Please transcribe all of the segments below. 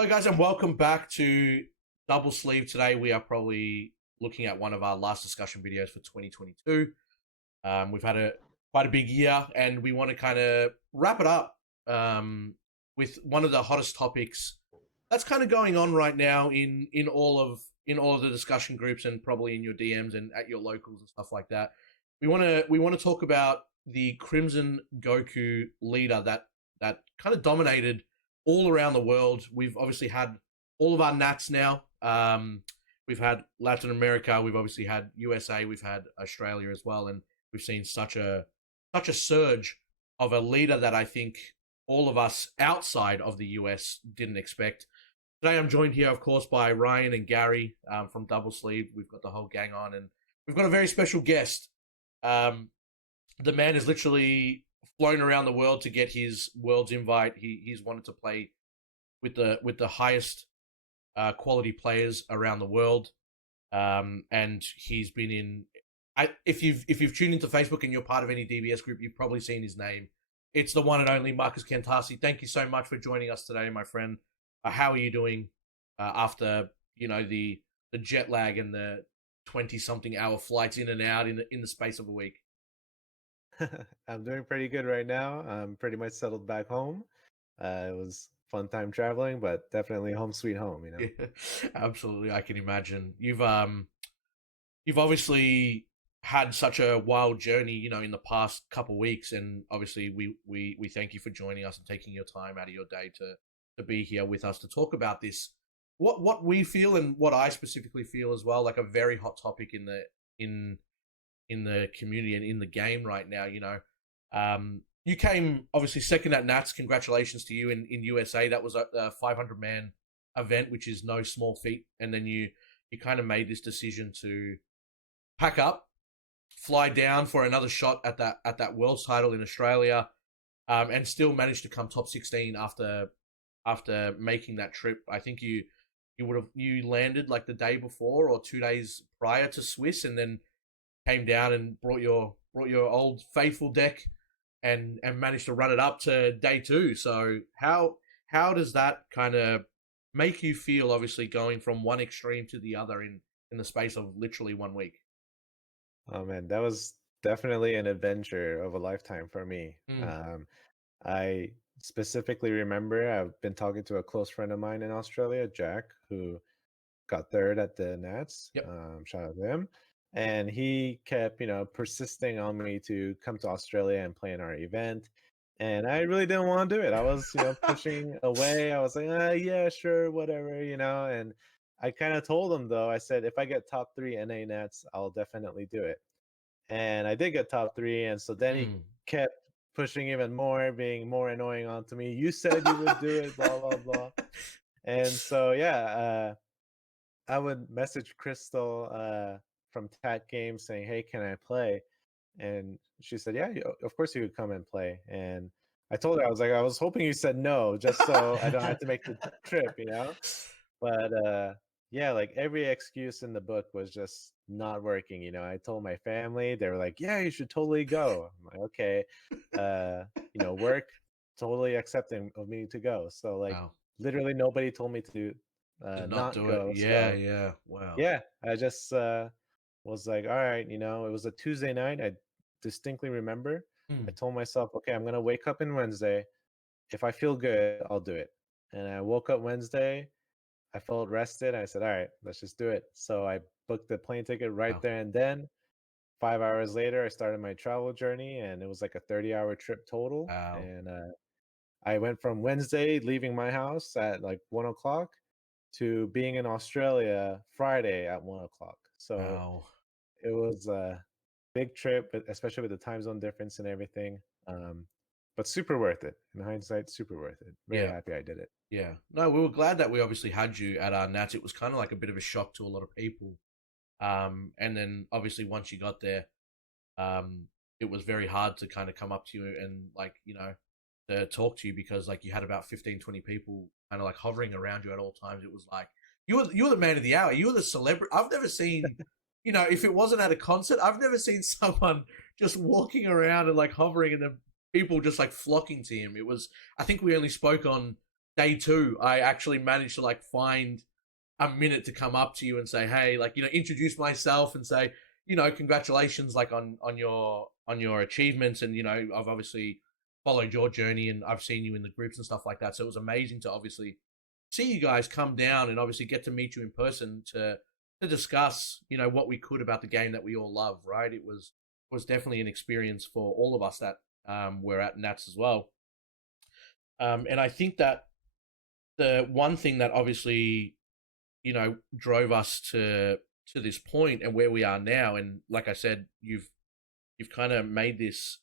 Hello, guys, and welcome back to Double Sleeve. Today, we are probably looking at one of our last discussion videos for 2022. We've had quite a big year, and we want to kind of wrap it up with one of the hottest topics that's kind of going on right now in all of the discussion groups and probably in your DMs and at your locals and stuff like that. We want to talk about the Crimson Goku leader that kind of dominated all around the world. We've obviously had all of our Nats now. We've had Latin America. We've obviously had USA. We've had Australia as well, and we've seen such a surge of a leader that I think all of us outside of the US didn't expect. Today, I'm joined here, of course, by Ryan and Gary from Double Sleeve. We've got the whole gang on, and we've got a very special guest. The man is literally flown around the world to get his world's invite. He's wanted to play with the highest quality players around the world, and he's been in. If you've tuned into Facebook and you're part of any DBS group, you've probably seen his name. It's the one and only Markus Kantarci. Thank you so much for joining us today, my friend. How are you doing after the jet lag and the 20-something hour flights in and out in the space of a week? I'm doing pretty good right now. I'm pretty much settled back home. It was fun time traveling, but definitely home sweet home. Yeah, absolutely. I can imagine. You've obviously had such a wild journey, in the past couple weeks, and obviously we thank you for joining us and taking your time out of your day to be here with us to talk about this. What we feel and what I specifically feel as well, like a very hot topic in the community and in the game right now. You came obviously second at Nats. Congratulations to you in USA. That was a 500-man event, which is no small feat. And then you kind of made this decision to pack up, fly down for another shot at that world title in Australia, and still managed to come top 16 after making that trip. I think you landed like the day before or 2 days prior to Swiss, and then came down and brought your old faithful deck and managed to run it up to day two. So how does that kind of make you feel, obviously going from one extreme to the other in the space of literally 1 week? Oh man, that was definitely an adventure of a lifetime for me. Mm. I specifically remember I've been talking to a close friend of mine in Australia, Jack, who got third at the Nats. Yep. Shout out to him. And he kept, persisting on me to come to Australia and play in our event. And I really didn't want to do it. I was, pushing away. I was like, yeah, sure, whatever, And I kind of told him though, I said, if I get top 3 NA Nats, I'll definitely do it. And I did get top 3. And so then he Mm. kept pushing even more, being more annoying onto me. You said you would do it, blah, blah, blah. And so, yeah, I would message Crystal from Tat Games saying, "Hey, can I play?" And she said, "Yeah, of course you could come and play." And I told her, I was like, "I was hoping you said no, just so I don't have to make the trip." But yeah, like every excuse in the book was just not working. I told my family, they were like, "Yeah, you should totally go." I'm like, "Okay," work totally accepting of me to go. So like, Wow. literally nobody told me to To not not do it. go. Yeah, So yeah. Wow. yeah, I just was like, all right, it was a Tuesday night. I distinctly remember. I Mm. told myself, okay, I'm gonna wake up in Wednesday. If I feel good, I'll do it. And I woke up Wednesday. I felt rested. I said, all right, let's just do it. So I booked the plane ticket right Wow. there and then. 5 hours later, I started my travel journey, and it was like a 30-hour trip total. Wow. And I went from Wednesday leaving my house at like 1 o'clock to being in Australia Friday at 1 o'clock. So Wow. it was a big trip, especially with the time zone difference and everything. Um, but super worth it. In hindsight, super worth it. Very Yeah. happy I did it. Yeah. No, we were glad that we obviously had you at our Nats. It was kind of like a bit of a shock to a lot of people. And then obviously once you got there, um, it was very hard to kind of come up to you and like, to talk to you because like you had about 15, 20 people kind of like hovering around you at all times. It was like you were the man of the hour. You were the celebrity. I've never seen, if it wasn't at a concert, I've never seen someone just walking around and like hovering and then people just like flocking to him. It was, I think we only spoke on day two, I actually managed to like find a minute to come up to you and say, hey, like, introduce myself and say, congratulations, like on your achievements. And, I've obviously followed your journey and I've seen you in the groups and stuff like that. So it was amazing to obviously see you guys come down and obviously get to meet you in person to discuss, what we could about the game that we all love, right? It was definitely an experience for all of us that were at Nats as well. And I think that the one thing that obviously drove us to this point and where we are now, and like I said, you've kind of made this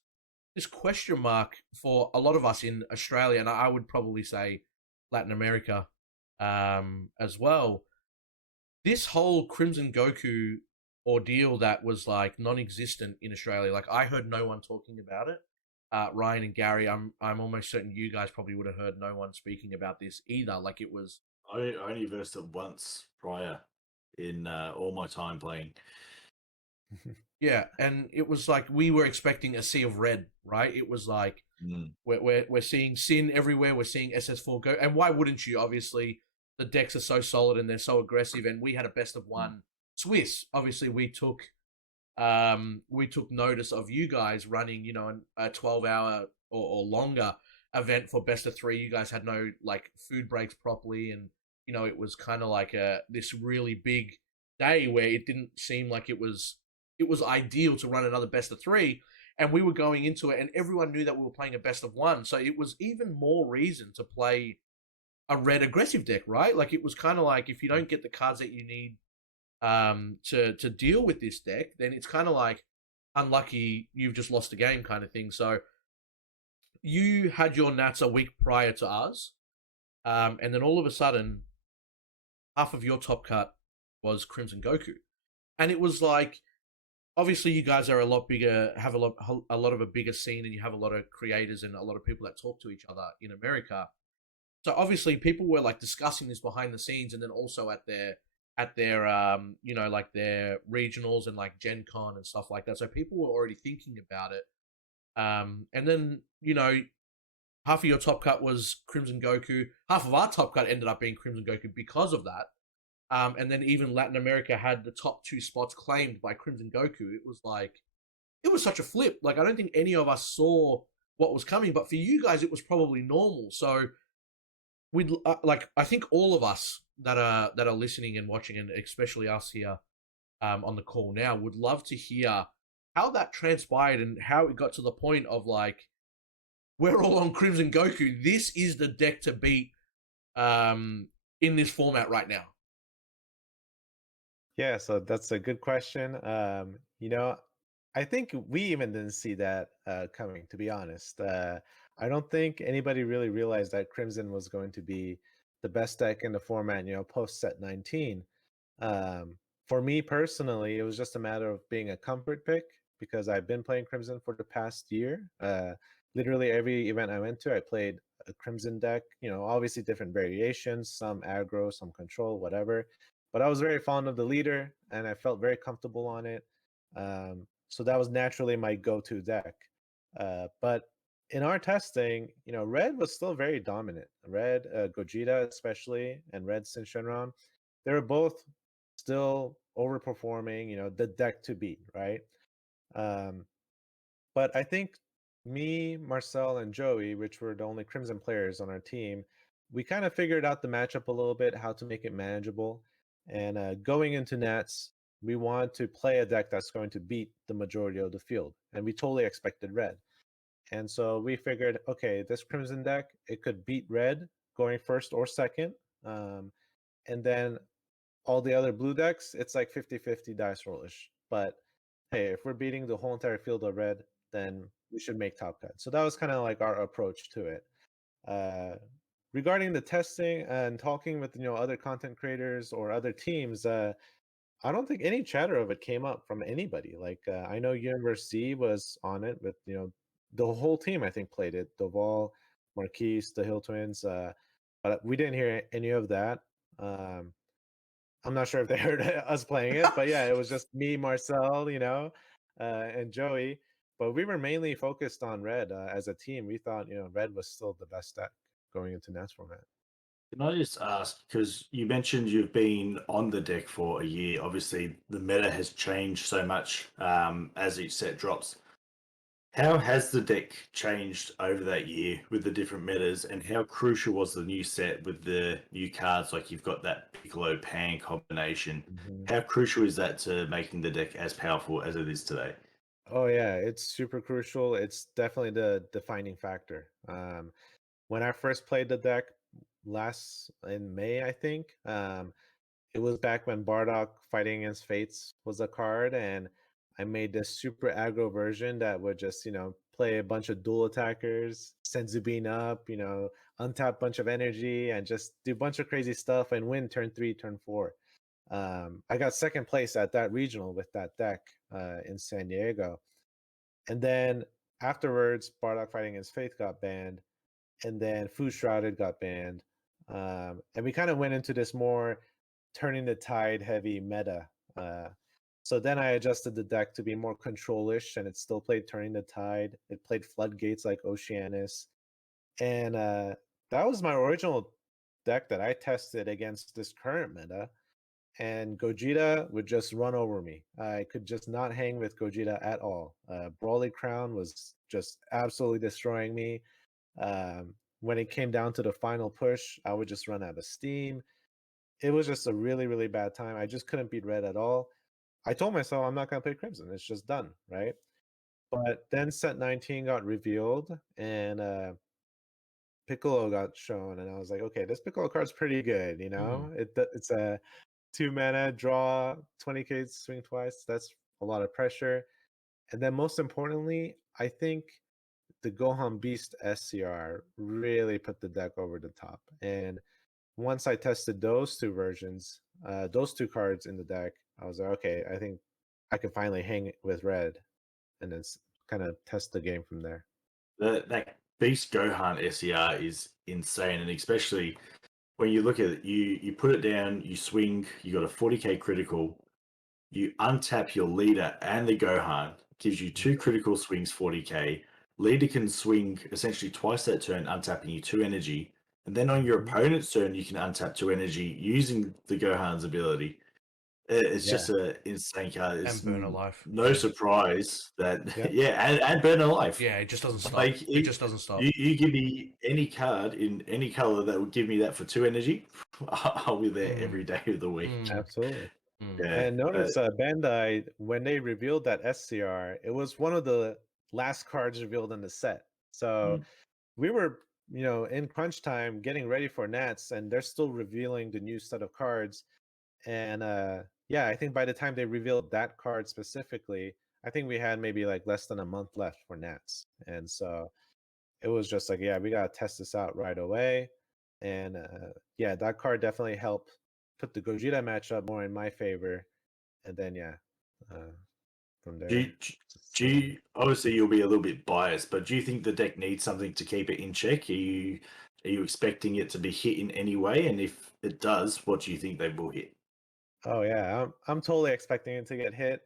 question mark for a lot of us in Australia, and I would probably say Latin America as well. This whole Crimson Goku ordeal that was like non-existent in Australia, like I heard no one talking about it. Ryan and Gary, I'm almost certain you guys probably would have heard no one speaking about this either. Like it was, I only versed it once prior in all my time playing. yeah, and it was like we were expecting a sea of red, right? It was like we're seeing Sin everywhere. We're seeing SS4 go, and why wouldn't you? Obviously, the decks are so solid and they're so aggressive. And we had a best of one Swiss. Obviously, we took notice of you guys running, a 12-hour or longer event for best of three. You guys had no like food breaks properly, and it was kind of like this really big day where it didn't seem like it was ideal to run another best of three. And we were going into it, and everyone knew that we were playing a best of one. So it was even more reason to play a red aggressive deck, right? Like it was kind of like if you don't get the cards that you need to deal with this deck, then it's kind of like unlucky, you've just lost the game kind of thing. So you had your Nats a week prior to us, and then all of a sudden, half of your top cut was Crimson Goku, and it was like obviously you guys are a lot bigger, have a lot of a bigger scene, and you have a lot of creators and a lot of people that talk to each other in America. So obviously people were like discussing this behind the scenes, and then also at their like their regionals and like Gen Con and stuff like that. So people were already thinking about it. And then half of your top cut was Crimson Goku. Half of our top cut ended up being Crimson Goku because of that. And then even Latin America had the top two spots claimed by Crimson Goku. It was like it was such a flip. Like I don't think any of us saw what was coming, but for you guys it was probably normal. So we'd like I think all of us that are listening and watching, and especially us here on the call now, would love to hear how that transpired and how it got to the point of like we're all on Crimson Goku. This is the deck to beat in this format right now. Yeah, so that's a good question. I think we even didn't see that coming, to be honest. I don't think anybody really realized that Crimson was going to be the best deck in the format, post set 19. For me personally, it was just a matter of being a comfort pick because I've been playing Crimson for the past year. Literally every event I went to, I played a Crimson deck, obviously different variations, some aggro, some control, whatever. But I was very fond of the leader and I felt very comfortable on it. So that was naturally my go-to deck. But in our testing, red was still very dominant. Red, Gogeta especially, and red Sin Shenron, they were both still overperforming, the deck to beat, right? Um, but I think me, Marcel, and Joey, which were the only Crimson players on our team, we kind of figured out the matchup a little bit, how to make it manageable. And going into Nats, we want to play a deck that's going to beat the majority of the field. And we totally expected red. And so we figured, okay, this Crimson deck, it could beat red going first or second. And then all the other blue decks, it's like 50-50 dice rollish. But hey, if we're beating the whole entire field of red, then we should make top cut. So that was kind of like our approach to it. Uh, Regarding the testing and talking with other content creators or other teams, I don't think any chatter of it came up from anybody. Like I know Universe Z was on it with the whole team. I think played it. Doval, Marquise, the Hill Twins. But we didn't hear any of that. I'm not sure if they heard us playing it, but yeah, it was just me, Marcel, and Joey. But we were mainly focused on red as a team. We thought red was still the best deck going into Nats format. Can I just ask, because you mentioned you've been on the deck for a year. Obviously, the meta has changed so much as each set drops. How has the deck changed over that year with the different metas, and how crucial was the new set with the new cards? Like you've got that Piccolo Pan combination. Mhm. How crucial is that to making the deck as powerful as it is today? Oh yeah, it's super crucial. It's definitely the defining factor. When I first played the deck last in May, I think, it was back when Bardock Fighting Against Fates was a card, and I made this super aggro version that would just, play a bunch of dual attackers, send Zubin up, untap bunch of energy, and just do a bunch of crazy stuff and win turn 3, turn 4. I got second place at that regional with that deck in San Diego. And then afterwards, Bardock Fighting Against Faith got banned, and then Food Shrouded got banned. And we kind of went into this more turning the tide heavy meta. So then I adjusted the deck to be more controlish, and it still played Turning the Tide. It played Floodgates like Oceanus. And that was my original deck that I tested against this current meta. And Gogeta would just run over me. I could just not hang with Gogeta at all. Brawly Crown was just absolutely destroying me. When it came down to the final push, I would just run out of steam. It was just a really, really bad time. I just couldn't beat Red at all. I told myself I'm not going to play Crimson. It's just done, right? But then set 19 got revealed and Piccolo got shown, and I was like, okay, this Piccolo card's pretty good. It's a 2 mana draw, 20k swing twice. That's a lot of pressure. And then most importantly, I think the Gohan Beast SCR really put the deck over the top. And once I tested those two versions, those two cards in the deck, I was like, okay, I think I can finally hang with Red, and then kind of test the game from there. That Beast Gohan SER is insane, and especially when you look at it, you put it down, you swing, you got a 40k critical, you untap your leader and the Gohan, gives you 2 critical swings, 40k. Leader can swing essentially twice that turn, untapping you 2 energy. And then on your Mhm. opponent's turn, you can untap 2 energy using the Gohan's ability. It's Yeah. just an insane card. It's And burn alive. no Yeah. surprise that, Yep. yeah, and burn alive. Yeah, it just doesn't stop. Like, It just doesn't stop. you give me any card in any color that would give me that for 2 energy, I'll be there every day of the week. Absolutely. Yeah. And notice Bandai, when they revealed that SCR, it was one of the last cards revealed in the set. So we were, in crunch time getting ready for Nats, and they're still revealing the new set of cards. And yeah, I think by the time they revealed that card specifically, I think we had maybe like less than a month left for Nats. And so it was just like, yeah, we got to test this out right away. And yeah, that card definitely helped put the Gogeta matchup more in my favor. And then, yeah, uh, from Do you, there, just do you, obviously you'll be a little bit biased, but do you think the deck needs something to keep it in check? Are you expecting it to be hit in any way? And if it does, what do you think they will hit? oh yeah, I'm totally expecting it to get hit.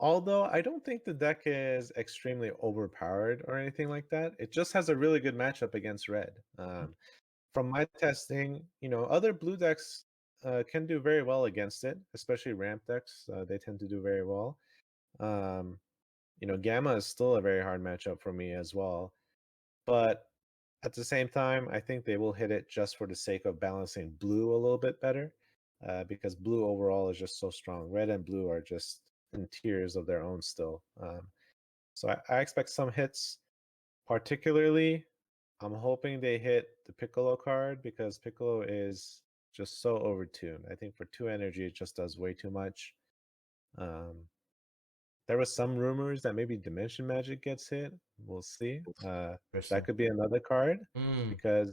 Although I don't think the deck is extremely overpowered or anything like that. It just has a really good matchup against red. From my testing, other blue decks can do very well against it, especially ramp decks. They tend to do very well. Um, Gamma is still a very hard matchup for me as well. But at the same time, I think they will hit it just for the sake of balancing blue a little bit better, because blue overall is just so strong. Red and blue are just in tiers of their own still. So I expect some hits. Particularly, I'm hoping they hit the Piccolo card because Piccolo is just so overtuned. I think for 2 energy, it just does way too much. Um, there was some rumors that maybe Dimension Magic gets hit. We'll see. That could be another card because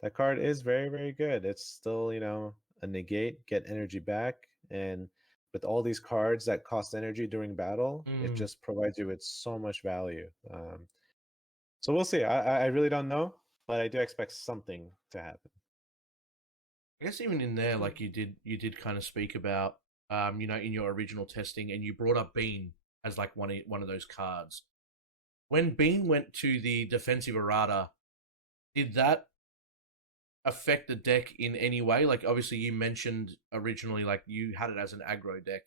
that card is very, very good. It's still, a negate, get energy back. And with all these cards that cost energy during battle, it just provides you with so much value. So we'll see. I really don't know, but I do expect something to happen. I guess even in there, like you did kind of speak about, in your original testing, and you brought up Bean as like one of those cards. When Bean went to the defensive errata, did that affect the deck in any way? Like, obviously, you mentioned originally, like, you had it as an aggro deck,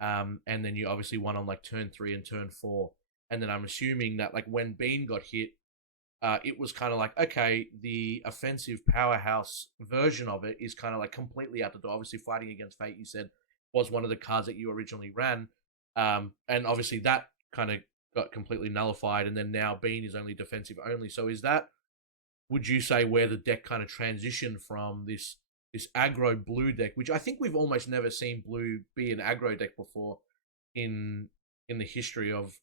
and then you obviously won on like turn 3 and turn 4, and then I'm assuming that like when Bean got hit, it was kind of like, okay, the offensive powerhouse version of it is kind of like completely out the door. Obviously, fighting against fate, you said, was one of the cards that you originally ran, and obviously that kind of got completely nullified, and then now Bean is only defensive only. So is that, would you say, where the deck kind of transitioned from this aggro blue deck, which I think we've almost never seen blue be an aggro deck before in the history of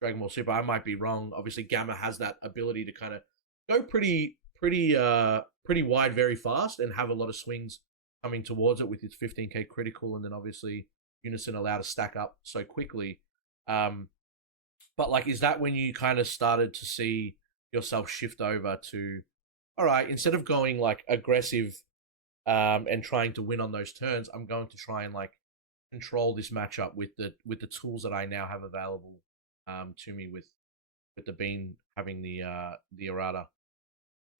Dragon Ball Super? I might be wrong. Obviously, Gamma has that ability to kind of go pretty wide very fast and have a lot of swings coming towards it with its 15k critical, and then obviously Unison allowed to stack up so quickly. But like, is that when you kind of started to see yourself shift over to, all right, instead of going like aggressive and trying to win on those turns, I'm going to try and like control this matchup with the tools that I now have available to me with the Bean having the errata.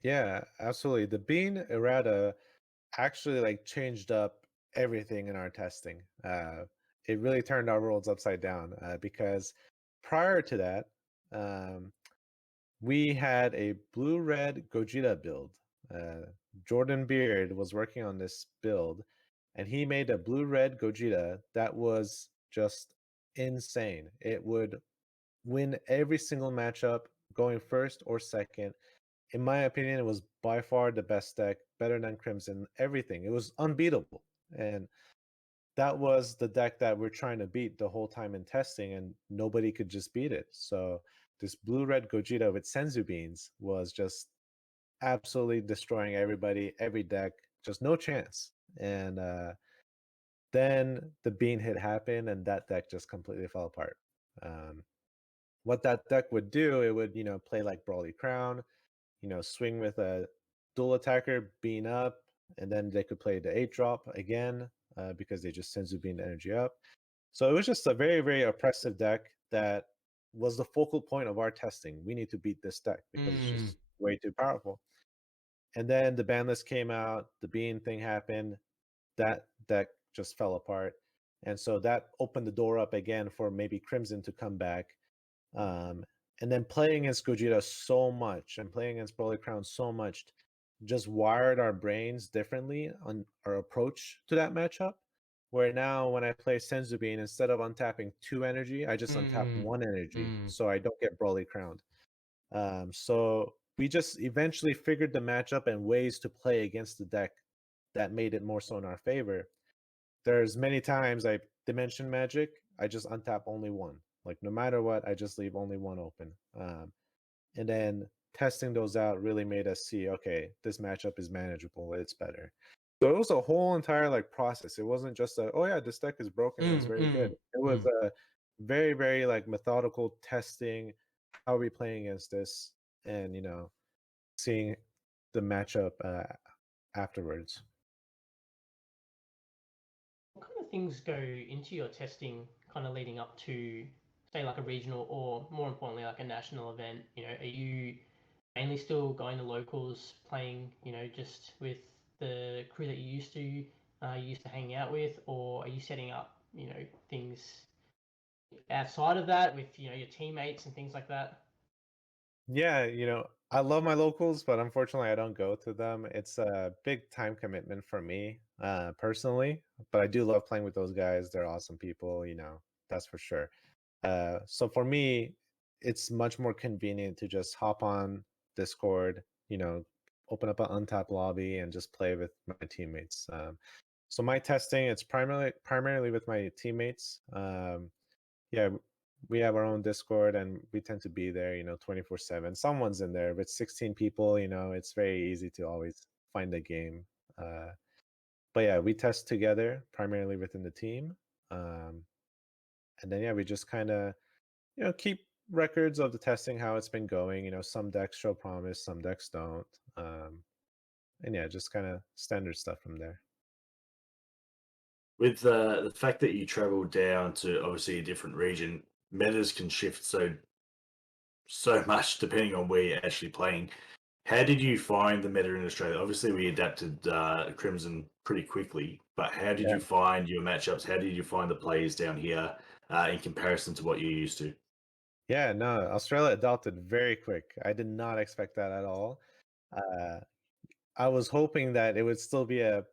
Yeah, absolutely. The Bean errata actually like changed up everything in our testing. It really turned our worlds upside down because prior to that, um, we had a blue-red Gogeta build. Jordan Beard was working on this build, and he made a blue-red Gogeta that was just insane. It would win every single matchup, going first or second. In my opinion, it was by far the best deck, better than Crimson, everything. It was unbeatable. And that was the deck that we're trying to beat the whole time in testing, and nobody could just beat it. So this blue-red Gogeta with Senzu Beans was just absolutely destroying everybody, every deck, just no chance. And then the bean hit happened, and that deck just completely fell apart. What that deck would do, it would, play like Brawly Crown, swing with a dual attacker, bean up, and then they could play the 8-drop again because they just Senzu Bean the energy up. So it was just a very, very oppressive deck that was the focal point of our testing. We need to beat this deck because it's just way too powerful. And then the ban list came out, the bean thing happened, that deck just fell apart. And so that opened the door up again for maybe Crimson to come back. And then playing against Gogeta so much and playing against Broly Crown so much just wired our brains differently on our approach to that matchup. Where now when I play Senzu Bean, instead of untapping 2 energy, I just untap 1 energy so I don't get Broly Crowned. So we just eventually figured the matchup and ways to play against the deck that made it more so in our favor. There's many times I Dimension Magic, I just untap only 1. Like no matter what, I just leave only 1 open. And then testing those out really made us see, okay, this matchup is manageable. It's better. So it was a whole entire like process. It wasn't just a, oh yeah, this deck is broken. It's very good. It was a very, very like methodical testing. How are we playing against this? And seeing the matchup afterwards. What kind of things go into your testing kind of leading up to, say, like a regional or more importantly, like a national event? Are you mainly still going to locals, playing, just with the crew that you used to hang out with, or are you setting up, things outside of that with, your teammates and things like that? Yeah, I love my locals, but unfortunately I don't go to them. It's a big time commitment for me, personally, but I do love playing with those guys. They're awesome people, that's for sure. So for me, it's much more convenient to just hop on Discord, open up an untapped lobby and just play with my teammates. So my testing, it's primarily with my teammates. Yeah, we have our own Discord and we tend to be there, 24/7. Someone's in there, but 16 people, it's very easy to always find a game. But yeah, we test together primarily within the team. And then yeah, we just kind of, keep records of the testing, how it's been going. Some decks show promise, some decks don't. And yeah, just kind of standard stuff from there. With the fact that you travel down to obviously a different region, metas can shift so much depending on where you're actually playing. How did you find the meta in Australia? Obviously, we adapted Crimson pretty quickly, but how did Yeah. you find your matchups? How did you find the players down here in comparison to what you're used to? Yeah, no, Australia adopted very quick. I did not expect that at all. I was hoping that it would still be a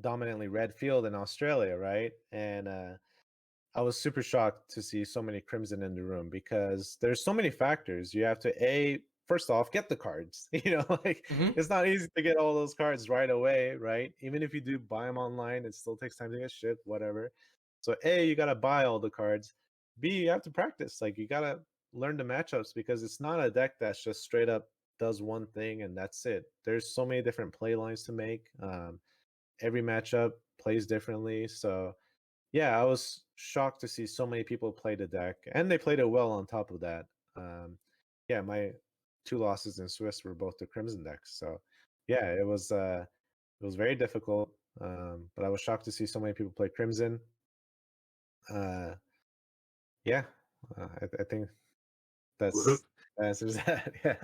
dominantly red field in Australia, right? And I was super shocked to see so many Crimson in the room because there's so many factors. You have to first off, get the cards. Like Mhm. it's not easy to get all those cards right away, right? Even if you do buy them online, it still takes time to get shipped, whatever. So you gotta buy all the cards. B, you have to practice. Like you gotta learn the matchups because it's not a deck that's just straight up does one thing and that's it. There's so many different play lines to make. Every matchup plays differently. So yeah, I was shocked to see so many people play the deck, and they played it well on top of that. Yeah, my two losses in Swiss were both the Crimson decks. So yeah, it was very difficult. But I was shocked to see so many people play Crimson. Yeah, I think Woohoo. that answers that. Yeah.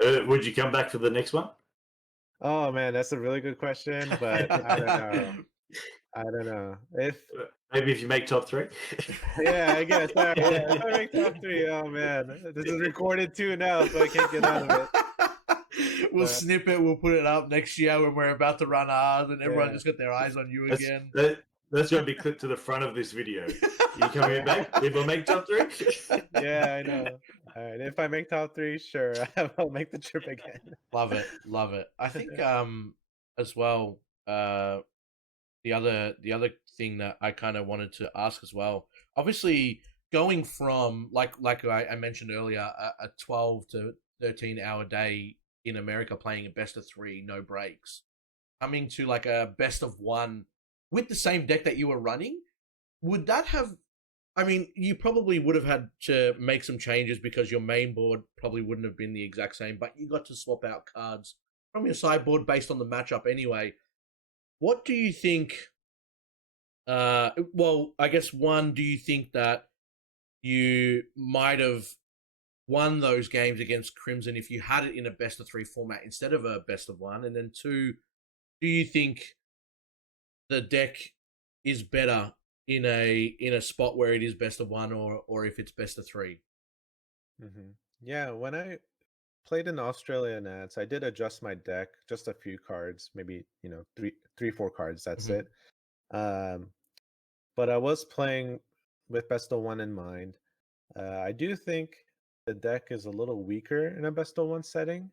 Mm. Would you come back for the next one? Oh man, that's a really good question, but I don't know. I don't know if. Maybe if you make top 3. Yeah, I guess. All right, yeah, if I make top 3, oh man, this is recorded too now, so I can't get out of it. We'll But- snip it. We'll put it up next year when we're about to run ours, and everyone Yeah. just got their eyes on you That's, again. that's going to be clipped to the front of this video. You coming back if I make top 3? Yeah, I know. All right, if I make top 3, sure, I'll make the trip again. Love it, love it. I think as well, the other thing that I kind of wanted to ask as well. Obviously, going from like I mentioned earlier, a 12 to 13 hour day in America playing a best of 3, no breaks, coming to like a best of 1 with the same deck that you were running, would that have? I mean, you probably would have had to make some changes because your main board probably wouldn't have been the exact same, but you got to swap out cards from your sideboard based on the matchup anyway. What do you think? Well, I guess one, do you think that you might have won those games against Crimson if you had it in a best of 3 format instead of a best of 1? And then 2, do you think the deck is better in a spot where it is best of 1 or if it's best of 3? Yeah, when I played in Australia Nats, I did adjust my deck just a few cards, maybe three, 4 cards. That's Mhm. it. But I was playing with best of 1 in mind. I do think the deck is a little weaker in a best of 1 setting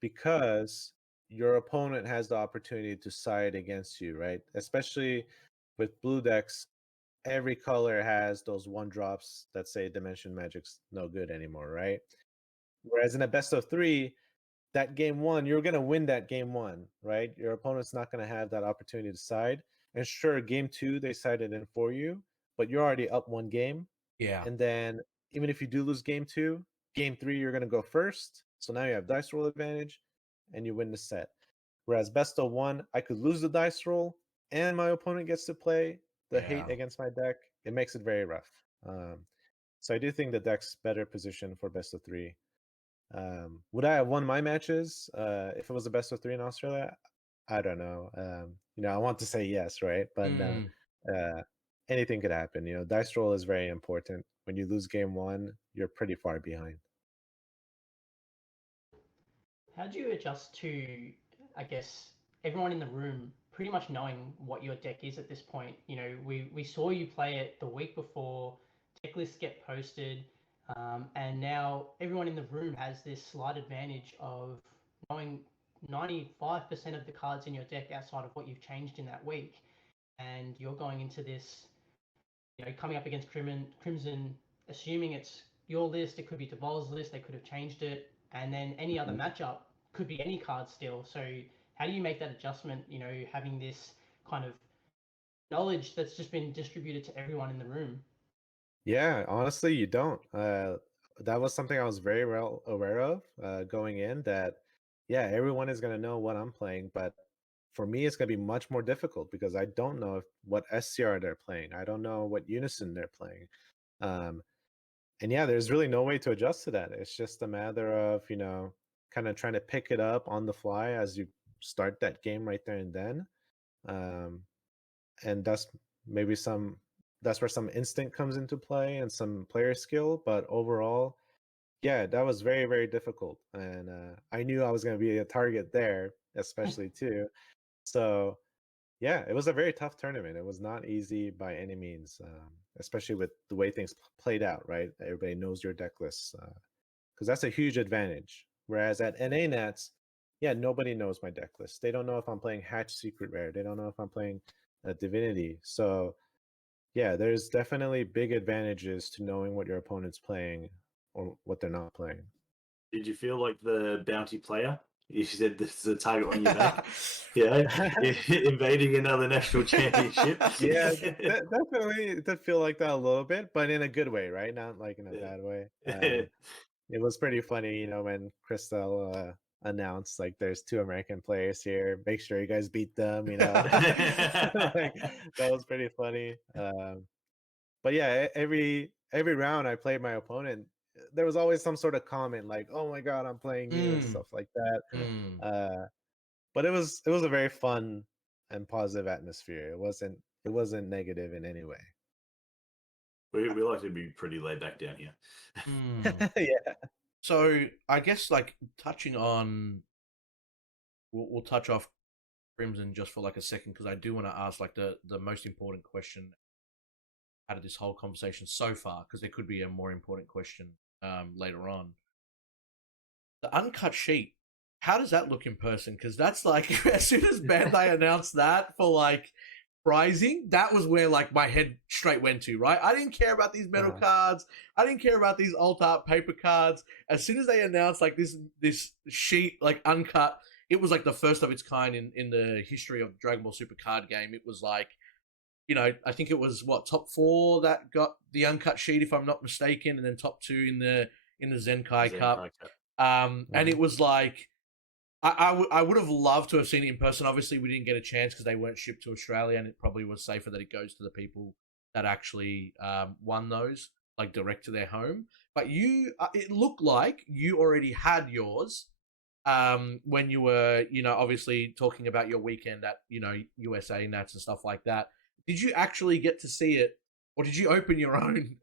because your opponent has the opportunity to side against you, right? Especially with blue decks, every color has those 1 drops that say Dimension Magic's no good anymore, right? Whereas in a best of 3, that game 1, you're going to win that game 1, right? Your opponent's not going to have that opportunity to side. And sure, game 2, they sided in for you, but you're already up 1 game. Yeah. And then even if you do lose game 2, game 3, you're going to go first. So now you have dice roll advantage and you win the set. Whereas best of 1, I could lose the dice roll and my opponent gets to play the hate Yeah. against my deck. It makes it very rough. So I do think the deck's better positioned for best of 3. Would I have won my matches if it was a best of 3 in Australia? I don't know. I want to say yes, right? But anything could happen. Dice roll is very important. When you lose game 1, you're pretty far behind. How do you adjust to, I guess, everyone in the room pretty much knowing what your deck is at this point? We saw you play it the week before, deck lists get posted, and now everyone in the room has this slight advantage of knowing 95% of the cards in your deck outside of what you've changed in that week. And you're going into this, coming up against Crimson, assuming it's your list, it could be Devol's list, they could have changed it, and then any other matchup could be any card still. So how do you make that adjustment, having this kind of knowledge that's just been distributed to everyone in the room? Yeah, honestly, you don't. That was something I was very well aware of going in that, yeah, everyone is going to know what I'm playing, but for me, it's going to be much more difficult because I don't know what SCR they're playing. I don't know what Unison they're playing. And yeah, there's really no way to adjust to that. It's just a matter of, kind of trying to pick it up on the fly as you start that game right there and then. And maybe that's where some instinct comes into play and some player skill. But overall, yeah, that was very, very difficult. And I knew I was going to be a target there, especially too. So yeah, it was a very tough tournament. It was not easy by any means, especially with the way things played out, right? Everybody knows your deck lists because that's a huge advantage. Whereas at NA Nats, yeah, nobody knows my deck list. They don't know if I'm playing Hatch Secret Rare. They don't know if I'm playing Divinity. So yeah, there's definitely big advantages to knowing what your opponent's playing or what they're not playing. Did you feel like the bounty player? You said this is a target on your back. Yeah, invading another national championship. Yeah, definitely did feel like that a little bit, but in a good way, right? Not like in a Yeah. bad way. It was pretty funny, you know, when Crystal announced like there's 2 American players here. Make sure you guys beat them, you know. Like, that was pretty funny. But yeah, every round I played my opponent, there was always some sort of comment like, "Oh my god, I'm playing you," and stuff like that. Mm. But it was a very fun and positive atmosphere. It wasn't negative in any way. we like to be pretty laid back down here. Mm. Yeah. So I guess like touching on, we'll touch off Crimson just for like a second because I do want to ask like the most important question out of this whole conversation so far because there could be a more important question later on. The uncut sheet, how does that look in person? Because that's like as soon as Bandai announced that for like prizing, that was where like my head straight went to, right? I didn't care about these metal cards. I didn't care about these alt art paper cards. As soon as they announced like this sheet like uncut, it was like the first of its kind in the history of Dragon Ball Super card game. It was like, you know, I think it was what top 4 that got the uncut sheet if I'm not mistaken, and then top 2 in the Zenkai Cup. And it was like I would have loved to have seen it in person. Obviously, we didn't get a chance because they weren't shipped to Australia, and it probably was safer that it goes to the people that actually won those, like direct to their home. But it looked like you already had yours when you were, you know, obviously talking about your weekend at, you know, USA Nats and stuff like that. Did you actually get to see it, or did you open your own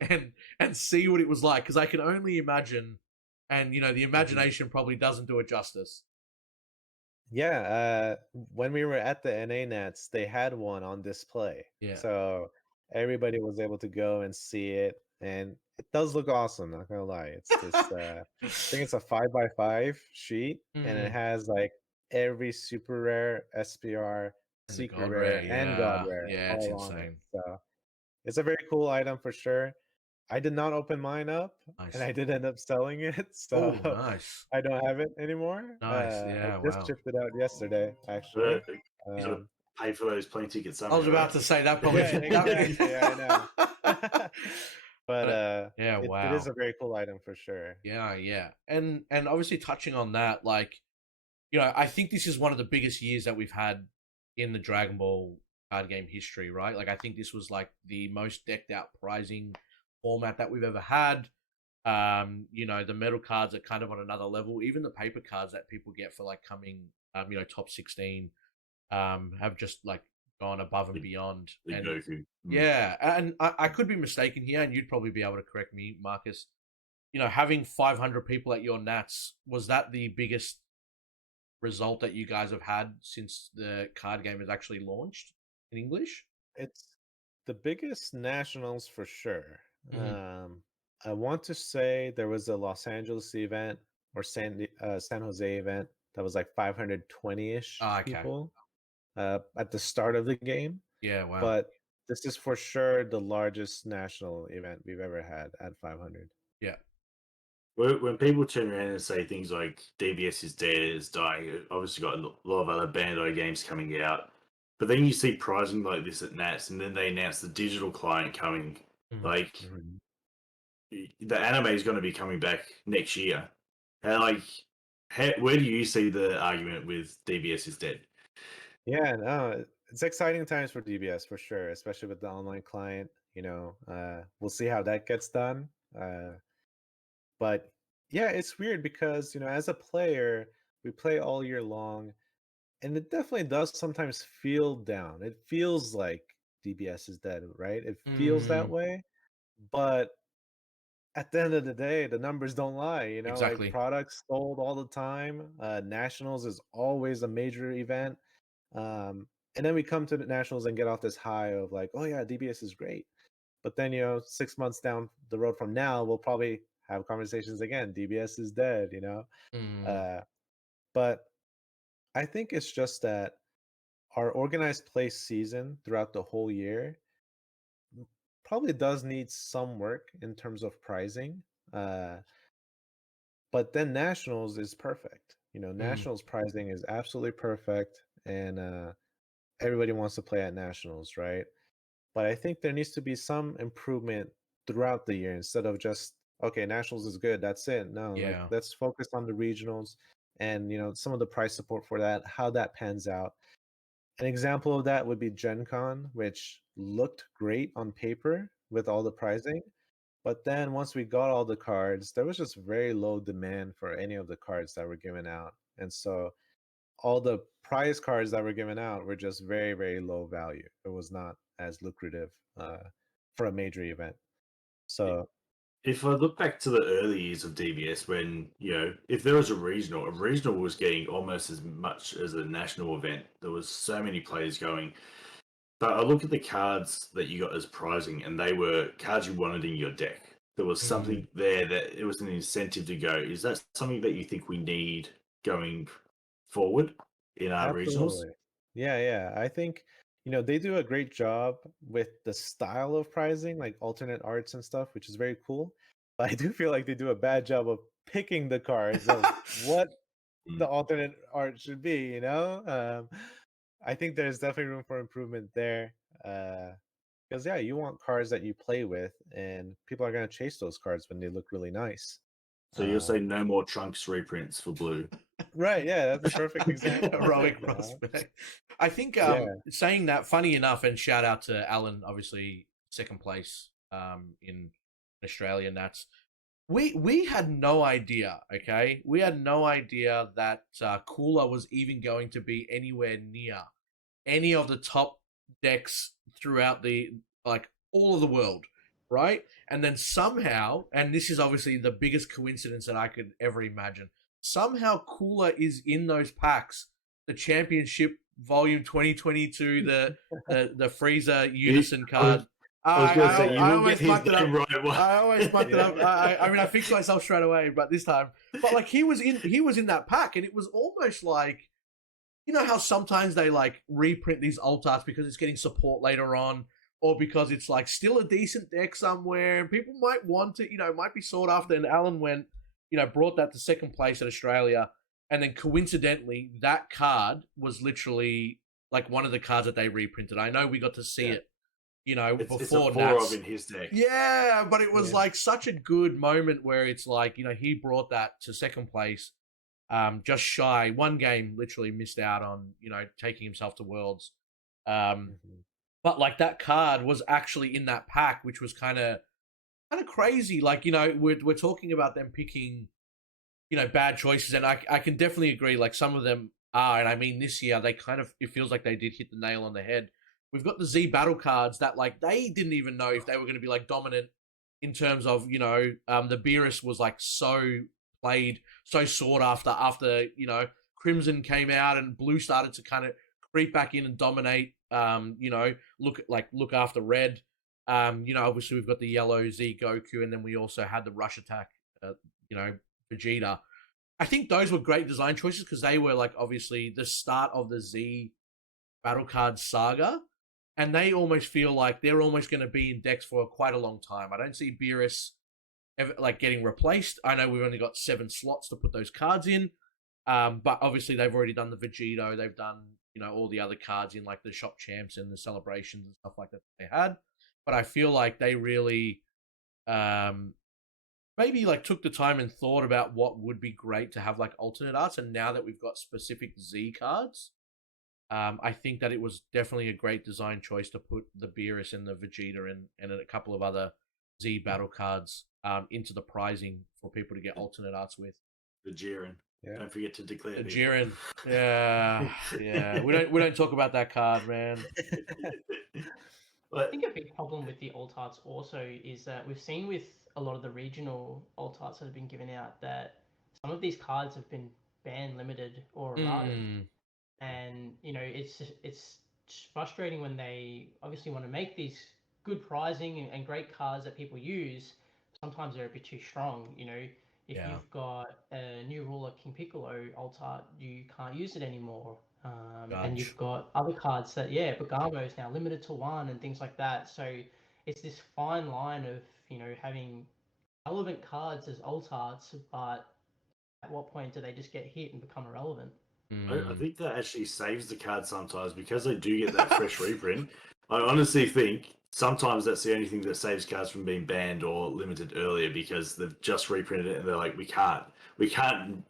and see what it was like? Because I can only imagine, and you know, the imagination probably doesn't do it justice. Yeah, when we were at the NA Nats, they had one on display. Yeah. So everybody was able to go and see it, and it does look awesome, not gonna lie. It's this I think it's a 5x5 sheet, and it has like every super rare, SPR, And the secret God rare, Rare, and God yeah. rare Yeah, it's all on it. insane. So it's a very cool item for sure. I did not open mine up, Nice. and I did end up selling it, Oh, so nice. I don't have it anymore. Nice, I yeah, just wow. shipped it out yesterday, actually. You gotta pay for those plane tickets I somehow. was about to say that probably. Yeah, exactly. I know. But yeah, it wow. is a very cool item for sure. Yeah. And obviously touching on that, like, you know, I think this is one of the biggest years that we've had in the Dragon Ball card game history, right? Like, I think this was like the most decked out prizing format that we've ever had. You know, the metal cards are kind of on another level. Even the paper cards that people get for like coming, you know, top 16, have just like gone above and beyond. And Goku. yeah, and I could be mistaken here, and you'd probably be able to correct me, Marcus. You know, having 500 people at your Nats, was that the biggest result that you guys have had since the card game has actually launched in English? It's the biggest nationals for sure. Mhm. I want to say there was a Los Angeles event or San Jose event that was like 520-ish Ah, okay. people at the start of the game. Yeah, wow. But this is for sure the largest national event we've ever had at 500. Yeah. When people turn around and say things like DBS is dead, it's dying, it obviously got a lot of other Bandai games coming out. But then you see pricing like this at Nats, and then they announce the digital client coming. Mhm. Like, the anime is going to be coming back next year. And like, where do you see the argument with DBS is dead? Yeah, no, it's exciting times for DBS for sure, especially with the online client. You know, we'll see how that gets done. But Yeah, it's weird because, as a player, we play all year long, and it definitely does sometimes feel down. It feels like DBS is dead, right? It feels that Mm, way. But at the end of the day, the numbers don't lie, like exactly. products sold all the time. Nationals is always a major event. And then we come to the Nationals and get off this high of like, oh yeah, DBS is great. But then, 6 months down the road from now, we'll probably have conversations again. DBS is dead. Mm, Uh, but I think it's just that our organized play season throughout the whole year probably does need some work in terms of pricing. Uh, but then Nationals is perfect. mm, Nationals pricing is absolutely perfect, and everybody wants to play at Nationals, right? But I think there needs to be some improvement throughout the year instead of just, okay, Nationals is good, that's it. No, like yeah. let's focus on the regionals and some of the price support for that, how that pans out. An example of that would be Gen Con, which looked great on paper with all the pricing. But then once we got all the cards, there was just very low demand for any of the cards that were given out. And so all the prize cards that were given out were just very, very low value. It was not as lucrative for a major event. So, If I look back to the early years of DBS, when if there was a regional was getting almost as much as a national event. There was so many players going. But I look at the cards that you got as prizing, and they were cards you wanted in your deck. There was Mm, something there that it was an incentive to go. Is that something that you think we need going forward in our regionals? absolutely. Yeah, yeah. I think, they do a great job with the style of pricing, like alternate arts and stuff, which is very cool. But I do feel like they do a bad job of picking the cards of what Mm. the alternate art should be. I think there's definitely room for improvement there. Because yeah, you want cards that you play with, and people are gonna chase those cards when they look really nice. So you'll Uh, say no more Trunks reprints for blue. right? Yeah, that's a perfect example of it. heroic prospect. I think Yeah, saying that, funny enough, and shout out to Alan, obviously second place in Australia Nats. We had no idea, okay? We had no idea that Cooler was even going to be anywhere near any of the top decks throughout the like all of the world, right? And then somehow, and this is obviously the biggest coincidence that I could ever imagine, somehow Cooler is in those packs. The championship volume 2022, the Freezer Unison I was, card. I was going to say, you I will get almost his mucked it name up. right. I always mucked it yeah, up. I mean, I fixed myself straight away, but this time, but like he was in that pack, and it was almost like, you know how sometimes they like reprint these alt arts because it's getting support later on, or because it's like still a decent deck somewhere, and people might want it, might be sought after. And Alan went, brought that to second place at Australia, and then coincidentally, that card was literally like one of the cards that they reprinted. I know we got to see Yeah, it, it's a before four of Nats. in his deck. Yeah, but it was yeah. like such a good moment where it's like, he brought that to second place, just shy. One game literally missed out on, taking himself to Worlds. Um, Mhm. but like that card was actually in that pack, which was kind of crazy. Like, we're talking about them picking, bad choices, and I can definitely agree. Like some of them are, and I mean this year they kind of, it feels like they did hit the nail on the head. We've got the Z battle cards that like they didn't even know if they were going to be like dominant in terms of, the Beerus was like so played, so sought after Crimson came out and Blue started to kind of creep back in and dominate. Look after Red. Obviously we've got the yellow Z Goku, and then we also had the Rush Attack, you know, Vegeta. I think those were great design choices because they were like obviously the start of the Z battle card saga, and they almost feel like they're almost going to be in decks for quite a long time. I don't see Beerus ever like getting replaced. I know we've only got 7 slots to put those cards in, but obviously they've already done the Vegito, they've done all the other cards in like the shop champs and the celebrations and stuff like that they had. But I feel like they really um, maybe like took the time and thought about what would be great to have like alternate arts, and now that we've got specific Z cards, I think that it was definitely a great design choice to put the Beerus and the Vegeta and a couple of other Z battle cards into the pricing for people to get alternate arts with. The Jiren. Yeah. Don't forget to declare The people. Jiren. Yeah, yeah. We don't talk about that card, man. I But think a big problem with the alt arts also is that we've seen with a lot of the regional alt arts that have been given out that some of these cards have been ban limited or errated. Mm, And it's frustrating when they obviously want to make these good pricing and great cards that people use. Sometimes they're a bit too strong. If Yeah. you've got a new ruler King Piccolo alt art, you can't use it anymore. And Judge. you've got other cards that Bergamo is now limited to 1 and things like that. So it's this fine line of having relevant cards as alt arts, but at what point do they just get hit and become irrelevant? I think that actually saves the card sometimes because they do get that fresh reprint. I honestly think sometimes that's the only thing that saves cards from being banned or limited earlier because they've just reprinted it and they're like, we can't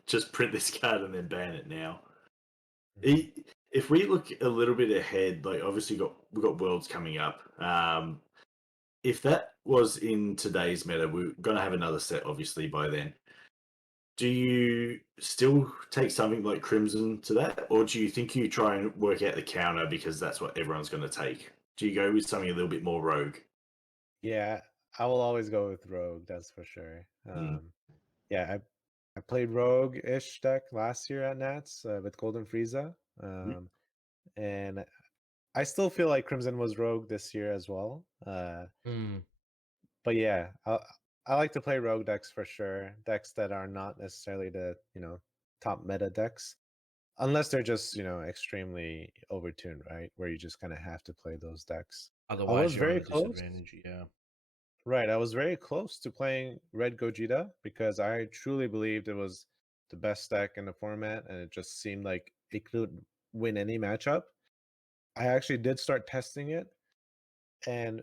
just print this card and then ban it now. If we look a little bit ahead, like obviously we've got Worlds coming up. If that was in today's meta, we're gonna have another set obviously by then. Do you still take something like Crimson to that, or do you think you try and work out the counter because that's what everyone's going to take? Do you go with something a little bit more rogue? Yeah, I will always go with Rogue, that's for sure. Yeah, I played Rogue-ish deck last year at Nats with Golden Frieza. And I still feel like Crimson was Rogue this year as well. But yeah, I like to play Rogue decks for sure. Decks that are not necessarily the, top meta decks. Unless they're just, extremely overtuned, right? Where you just kind of have to play those decks. Otherwise, was you're on very a close. disadvantage. Yeah. Right, I was very close to playing Red Gogeta because I truly believed it was the best deck in the format, and it just seemed like it could win any matchup. I actually did start testing it, and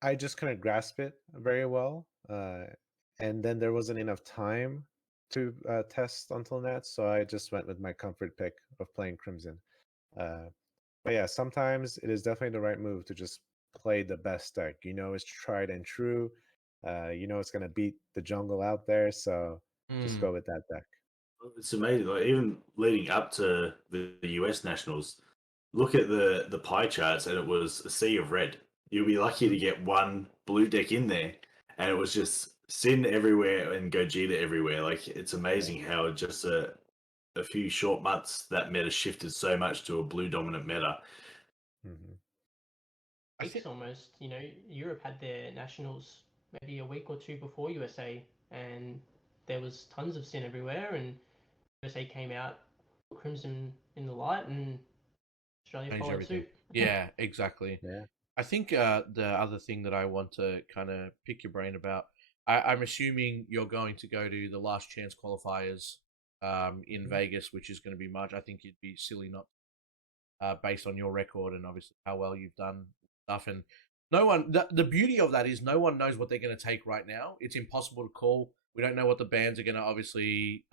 I just couldn't grasp it very well. And then there wasn't enough time to test until that, so I just went with my comfort pick of playing Crimson. But yeah, sometimes it is definitely the right move to just play the best deck. It's tried and true. It's going to beat the jungle out there, so just go with that deck. It's amazing. Like even leading up to the US Nationals, look at the pie charts, and it was a sea of red. You'll be lucky to get one blue deck in there, and it was just Sin everywhere and Gogeta everywhere. Like it's amazing how just a few short months that meta shifted so much to a blue dominant meta. Mhm. Weeks almost. Europe had their nationals maybe a week or two before USA, and there was tons of sin everywhere. And USA came out, put Crimson in the light, and Australia Change followed everything. suit. Yeah, exactly. Yeah. I think the other thing that I want to kind of pick your brain about, I'm assuming you're going to go to the last chance qualifiers in Vegas, which is going to be March. I think you'd be silly not, based on your record and obviously how well you've done stuff. And no one, the beauty of that is no one knows what they're going to take right now. It's impossible to call. We don't know what the bands are going to obviously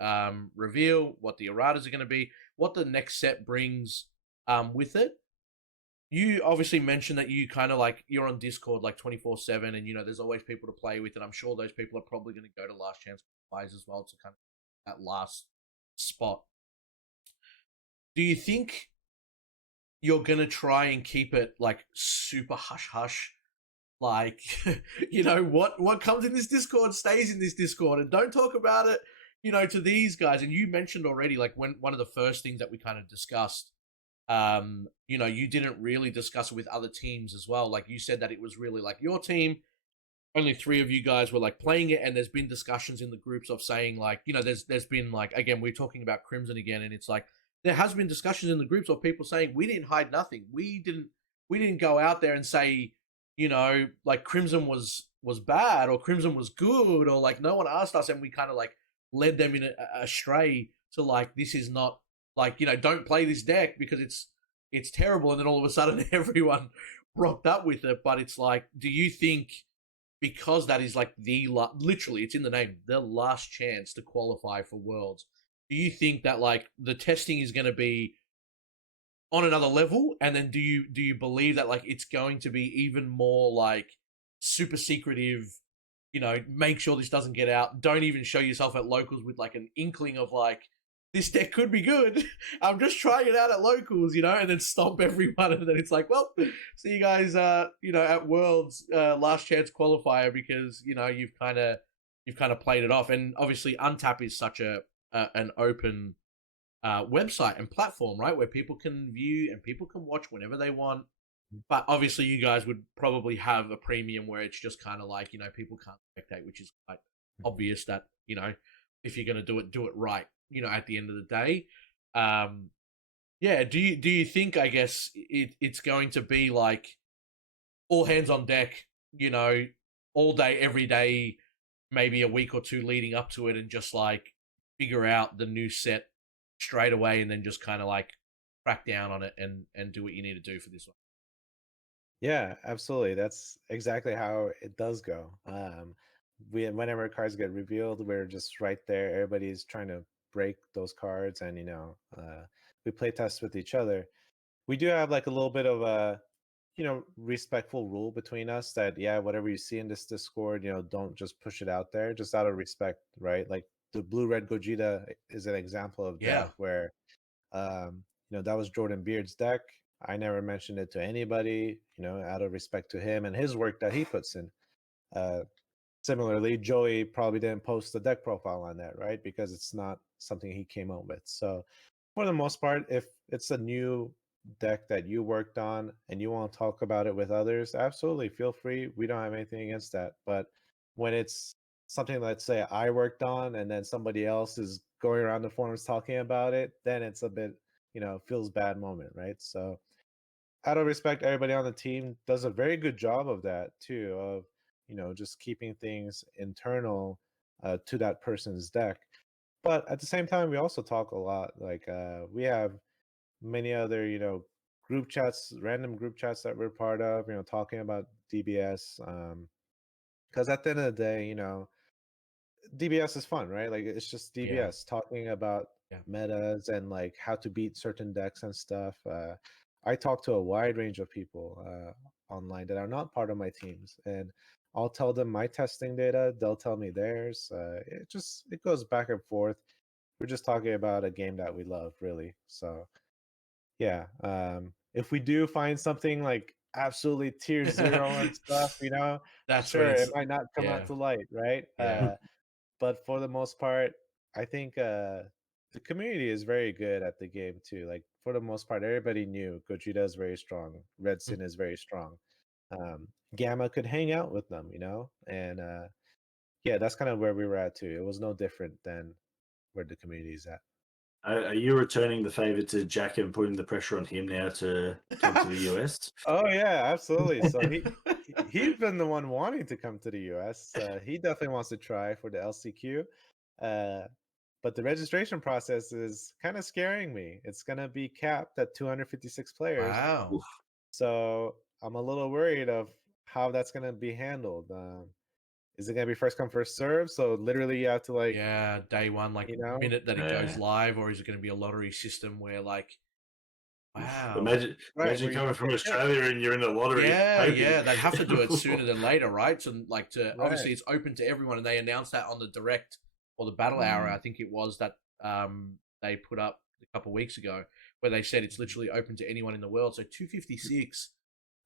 reveal, what the erratas are going to be, what the next set brings with it. You obviously mentioned that you kind of like you're on Discord like 24/7, and there's always people to play with, and I'm sure those people are probably going to go to last chance buys as well to kind of that last spot. Do you think you're going to try and keep it like super hush hush? Like, what comes in this Discord stays in this Discord, and don't talk about it, to these guys. And you mentioned already, like when one of the first things that we kind of discussed. You didn't really discuss it with other teams as well. Like you said that it was really like your team, only 3 of you guys were like playing it, and there's been discussions in the groups of saying like, there's been like, again, we're talking about Crimson again, and it's like there has been discussions in the groups of people saying we didn't hide nothing. We didn't go out there and say, like Crimson was bad or Crimson was good, or like no one asked us, and we kind of like led them in astray to like, this is not like, don't play this deck because it's terrible. And then all of a sudden everyone rocked up with it. But it's like, do you think because that is like literally it's in the name, the last chance to qualify for Worlds, do you think that like the testing is going to be on another level? And then do you believe that like it's going to be even more like super secretive make sure this doesn't get out. Don't even show yourself at locals with like an inkling of like, this deck could be good. I'm just trying it out at locals, and then stomp everyone, and then it's like, well, see you guys, at Worlds last chance qualifier because you've kind of played it off, and obviously Untap is such an open website and platform, right, where people can view and people can watch whenever they want. But obviously, you guys would probably have a premium where it's just kind of like people can't spectate, which is quite obvious that if you're going to do it right. At the end of the day, yeah. Do you think? I guess it's going to be like all hands on deck. All day, every day, maybe a week or two leading up to it, and just like figure out the new set straight away, and then just kind of like crack down on it and do what you need to do for this one. Yeah, absolutely. That's exactly how it does go. Whenever cards get revealed, we're just right there. Everybody's trying to break those cards, and we play test with each other. We do have like a little bit of a respectful rule between us that whatever you see in this Discord, don't just push it out there, just out of respect, right? Like the blue red Gogeta is an example of Yeah. that, where that was Jordan Beard's deck. I never mentioned it to anybody, out of respect to him and his work that he puts in. Similarly, Joey probably didn't post the deck profile on that, right? Because it's not something he came up with. So for the most part, if it's a new deck that you worked on and you want to talk about it with others, absolutely feel free. We don't have anything against that. But when it's something, let's say I worked on and then somebody else is going around the forums talking about it, then it's a bit, feels bad moment, right? So out of respect, everybody on the team does a very good job of that too, of just keeping things internal to that person's deck. But at the same time, we also talk a lot. Like we have many other group chats, random group chats that we're part of, talking about DBS. Because at the end of the day, DBS is fun, right? Like it's just DBS talking about metas and like how to beat certain decks and stuff. I talk to a wide range of people online that are not part of my teams, and I'll tell them my testing data. They'll tell me theirs. It goes back and forth. We're just talking about a game that we love, really. So yeah, if we do find something like absolutely tier 0 and stuff, That's sure, when it it's might not come out to light, right? Yeah. But for the most part, I think the community is very good at the game too. Like for the most part, everybody knew Gogeta is very strong, Red Sin is very strong. Gamma could hang out with them, and yeah, that's kind of where we were at too. It was no different than where the community is at. Are you returning the favor to Jack and putting the pressure on him now to come to the US? Oh yeah, absolutely. So he's been the one wanting to come to the US. He definitely wants to try for the LCQ. But the registration process is kind of scaring me. It's going to be capped at 256 players. Wow. Oof. So I'm a little worried of how that's going to be handled. Is it going to be first come, first serve? So literally you have to like... Yeah, day one, like minute that it goes Yeah. live, or is it going to be a lottery system where like, wow. Imagine where you coming don't from get picked. Australia and you're in the lottery. Yeah, hoping. yeah, they'd have to do it sooner than later, right? So Right. obviously it's open to everyone, and they announced that on the direct or the battle hour, I think it was, that they put up a couple of weeks ago, where they said it's literally open to anyone in the world. So 256,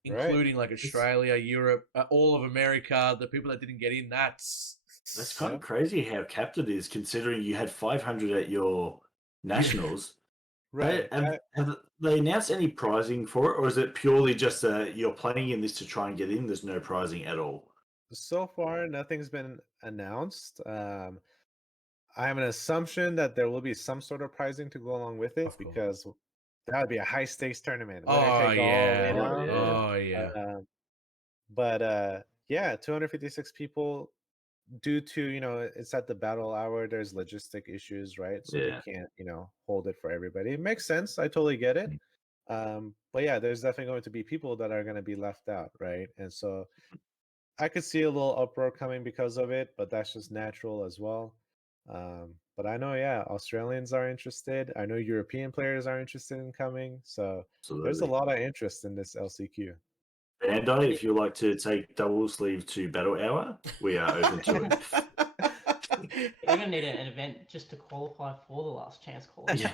Right. including like Australia, Europe, all of America, the people that didn't get in. That's kind of crazy how capped it is, considering you had 500 at your nationals. Right. Have they announced any pricing for it, or is it purely just you're playing in this to try and get in? There's no pricing at all. So far, nothing's been announced. I have an assumption that there will be some sort of pricing to go along with it, Of course. because that would be a high stakes tournament. Oh, Winner take all, yeah. Oh, yeah. But yeah, 256 people. Due to it's at the battle hour, there's logistic issues, right? So Yeah. they can't hold it for everybody. It makes sense. I totally get it. But yeah, there's definitely going to be people that are going to be left out, right? And so I could see a little uproar coming because of it, but that's just natural as well. But I know, yeah, Australians are interested. I know European players are interested in coming. So there's a Absolutely. lot of interest in this LCQ. Bandai, if you like to take double sleeve to Battle Hour, we are open to it. You're gonna need an event just to qualify for the last chance qualifier.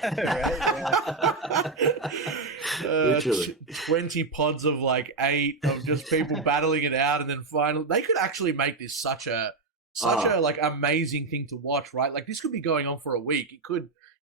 Literally. 20 pods of like 8 of just people battling it out, and then finally they could actually make this such a like amazing thing to watch, right? Like this could be going on for a week. It could.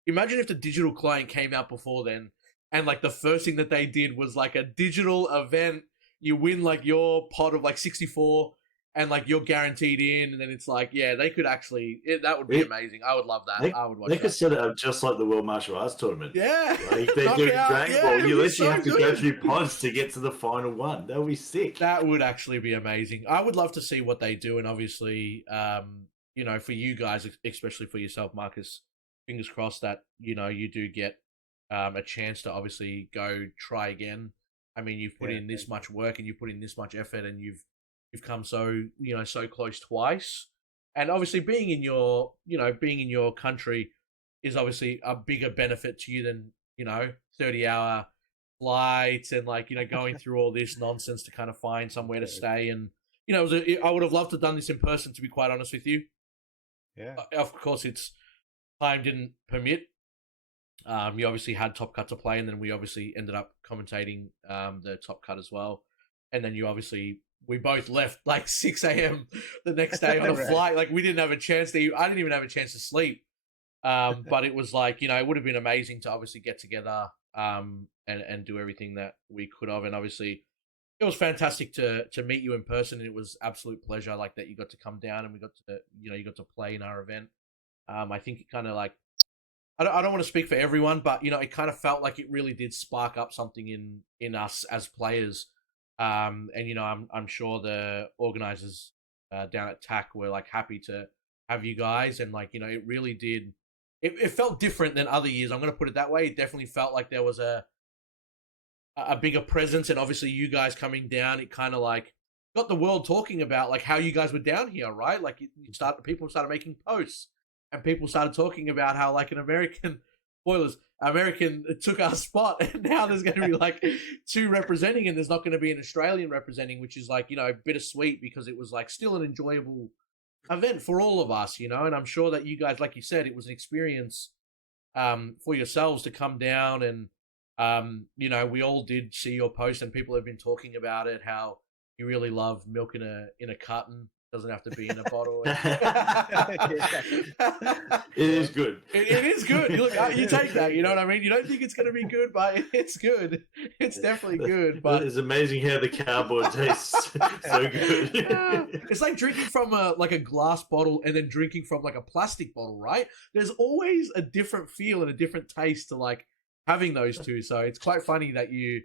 Imagine if the digital client came out before then, and like the first thing that they did was like a digital event. You win like your pot of like 64, and like you're guaranteed in, and then it's like, yeah, they could actually. That would be amazing. I would love that. I would watch. They could set it up just like the World Martial Arts Tournament. Yeah, like they do Dragon Ball. You literally have to go good. through pods to get to the final one. That would be sick. That would actually be amazing. I would love to see what they do, and obviously, you know, for you guys, especially for yourself, Marcus, fingers crossed that you know you do get a chance to obviously go try again. I mean, you've put in this much work and you've put in this much effort, and you've come so so close twice. And obviously, being in your being in your country is obviously a bigger benefit to you than 30-hour flights and like going through all this nonsense to kind of find somewhere to stay. And I would have loved to have done this in person, to be quite honest with you. Yeah. Of course, time didn't permit. You obviously had Top Cut to play, and then we obviously ended up commentating the Top Cut as well. And then we both left like 6 a.m. the next day on a flight. Like we didn't have a chance to. I didn't even have a chance to sleep. But it was like it would have been amazing to obviously get together and do everything that we could have. And obviously, it was fantastic to meet you in person. And it was absolute pleasure, like that you got to come down and we got to you got to play in our event. I think it kind of like. I don't want to speak for everyone, but it kind of felt like it really did spark up something in us as players. And I'm sure the organizers down at TAC were like happy to have you guys, and like it really did. It felt different than other years. I'm going to put it that way. It definitely felt like there was a bigger presence, and obviously you guys coming down, it kind of like got the world talking about like how you guys were down here, right? Like people started making posts. And people started talking about how, like, an American took our spot, and now there's going to be like 2 representing, and there's not going to be an Australian representing, which is like bittersweet because it was like still an enjoyable event for all of us, And I'm sure that you guys, like you said, it was an experience for yourselves to come down, and we all did see your post, and people have been talking about it, how you really love milk in a carton. Doesn't have to be in a bottle. It is good. It is good. Look, you take that. You know what I mean? You don't think it's going to be good, but it's good. It's definitely good. But it's amazing how the cardboard tastes so good. It's like drinking from a glass bottle and then drinking from like a plastic bottle, right? There's always a different feel and a different taste to like having those two. So it's quite funny that you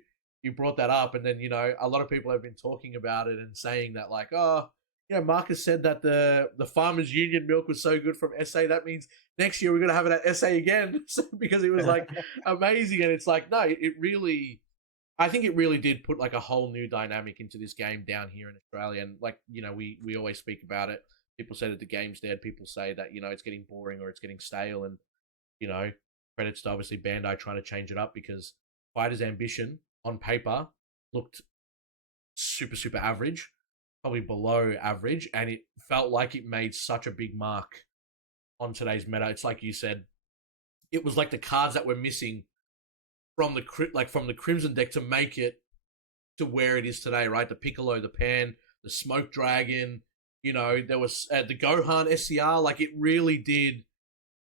brought that up, and then a lot of people have been talking about it and saying that like, oh. Marcus said that the Farmers Union milk was so good from SA. That means next year we're going to have it at SA again because it was like amazing. And it's like, no, I think it really did put like a whole new dynamic into this game down here in Australia. And like, we always speak about it. People say that the game's dead. People say that, it's getting boring or it's getting stale. And, credits to obviously Bandai trying to change it up, because Fighter's Ambition on paper looked super, super average. Probably below average, and it felt like it made such a big mark on today's meta. It's like you said, it was like the cards that were missing from the Crimson deck to make it to where it is today, right? The Piccolo, the Pan, the Smoke Dragon, there was the Gohan SCR. Like it really did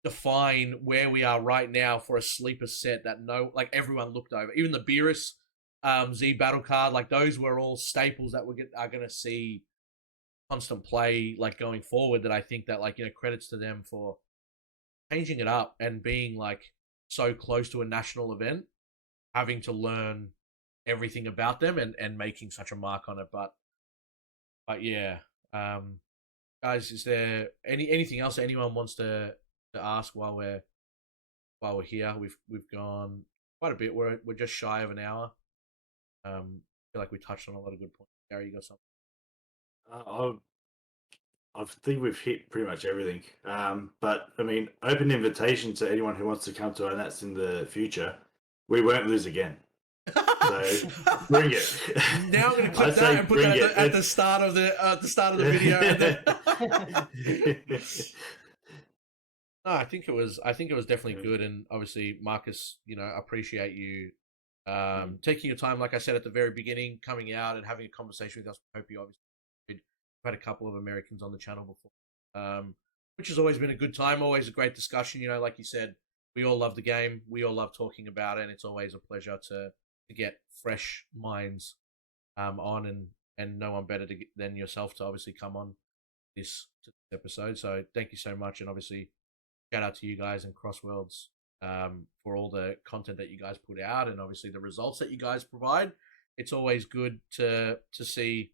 define where we are right now for a sleeper set that everyone looked over. Even the Beerus Z battle card, like those were all staples that are going to see constant play like going forward, that I think that like credits to them for changing it up and being like so close to a national event, having to learn everything about them and making such a mark on it. But yeah, guys, is there anything else that anyone wants to ask while we're here? We've gone quite a bit. We're just shy of an hour. I feel like we touched on a lot of good points. Gary, you got something? I think we've hit pretty much everything. But I mean, open invitation to anyone who wants to come to our Nats in the future. We won't lose again. So bring it. Now I'm going to I clip say that and put bring that it. at the start of the video. And then... No, I think it was definitely good, and obviously, Marcus, appreciate you taking your time. Like I said at the very beginning, coming out and having a conversation with us. I hope you obviously did. We've had a couple of Americans on the channel before, which has always been a good time. Always a great discussion. Like you said, we all love the game. We all love talking about it, and it's always a pleasure to get fresh minds on, and no one better than yourself to obviously come on this episode. So thank you so much, and obviously, shout out to you guys and Crossworlds for all the content that you guys put out, and obviously the results that you guys provide. It's always good to see,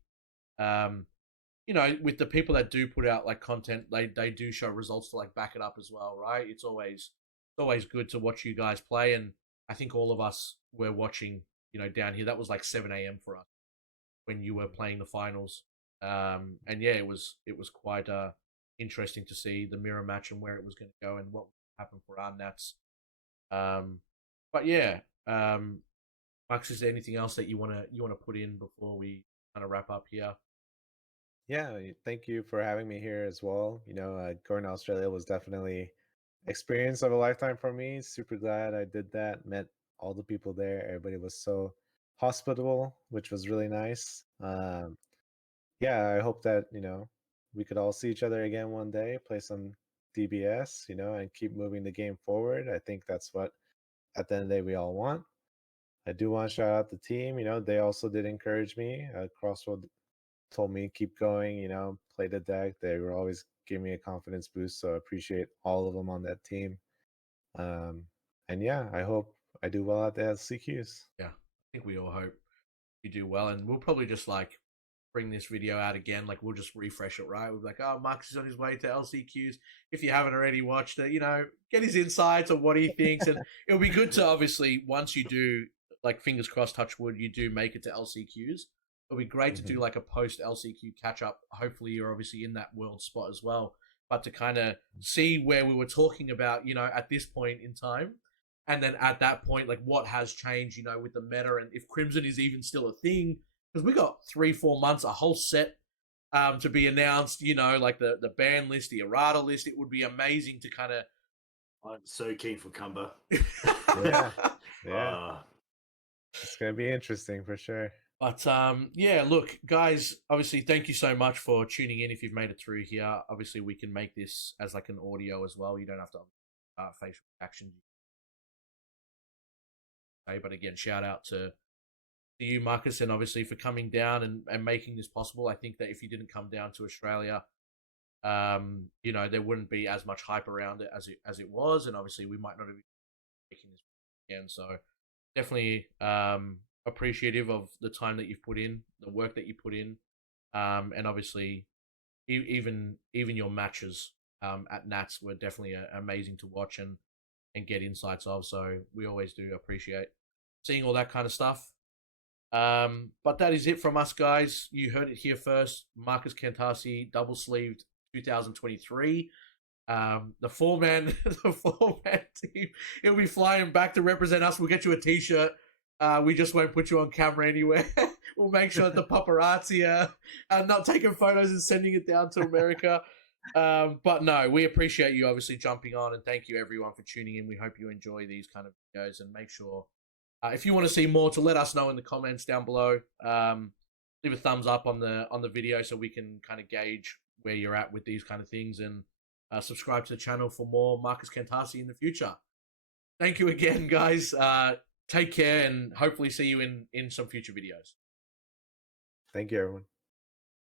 with the people that do put out like content, they do show results to like back it up as well, right? It's always good to watch you guys play, and I think all of us were watching, down here. That was like 7 a.m. for us when you were playing the finals, and yeah, it was quite interesting to see the mirror match and where it was going to go and what happened for our Nats. But yeah, Max, is there anything else that you want to put in before we kind of wrap up here? Yeah, thank you for having me here as well. Going to Australia was definitely experience of a lifetime for me. Super glad I did that. Met all the people there. Everybody was so hospitable, which was really nice. Yeah, I hope that we could all see each other again one day, play some DBS, and keep moving the game forward. I think that's what at the end of the day we all want. I do want to shout out the team. They also did encourage me. Crossroad told me keep going. Play the deck. They were always giving me a confidence boost. So I appreciate all of them on that team. And yeah, I hope I do well at the LCQs. Yeah, I think we all hope you do well, and we'll probably just like bring this video out again. Like we'll just refresh it, right? We'll be like, oh, Marcus is on his way to LCQs. If you haven't already watched it, get his insights on what he thinks, and it'll be good to obviously once you do, like fingers crossed, touch wood, you do make it to LCQs. It'll be great to do like a post LCQ catch up. Hopefully, you're obviously in that world spot as well, but to kind of see where we were talking about, at this point in time. And then at that point, like what has changed, with the meta, and if Crimson is even still a thing, because we got 3-4 months, a whole set to be announced, like the ban list, the errata list. It would be amazing to kind of... I'm so keen for Cumber. Yeah. It's going to be interesting for sure. But yeah, look, guys, obviously, thank you so much for tuning in. If you've made it through here, obviously, we can make this as like an audio as well. You don't have to facial reactions. Okay, but again, shout out to you, Marcus, and obviously for coming down and making this possible. I think that if you didn't come down to Australia, there wouldn't be as much hype around it as it was, and obviously we might not have been making this again. So definitely appreciative of the time that you've put in, the work that you put in, and obviously even your matches at Nats were definitely amazing to watch and get insights of. So we always do appreciate seeing all that kind of stuff. But that is it from us, guys. You heard it here first. Markus Kantarci, double sleeved 2023. The four-man team. It'll be flying back to represent us. We'll get you a t-shirt. We just won't put you on camera anywhere. We'll make sure that the paparazzi are not taking photos and sending it down to America. But no, we appreciate you obviously jumping on, and thank you everyone for tuning in. We hope you enjoy these kind of videos, and make sure if you want to see more, to let us know in the comments down below. Leave a thumbs up on the video so we can kind of gauge where you're at with these kind of things, and subscribe to the channel for more Markus Kantarci in the future. Thank you again, guys. Take care, and hopefully see you in some future videos. Thank you, everyone.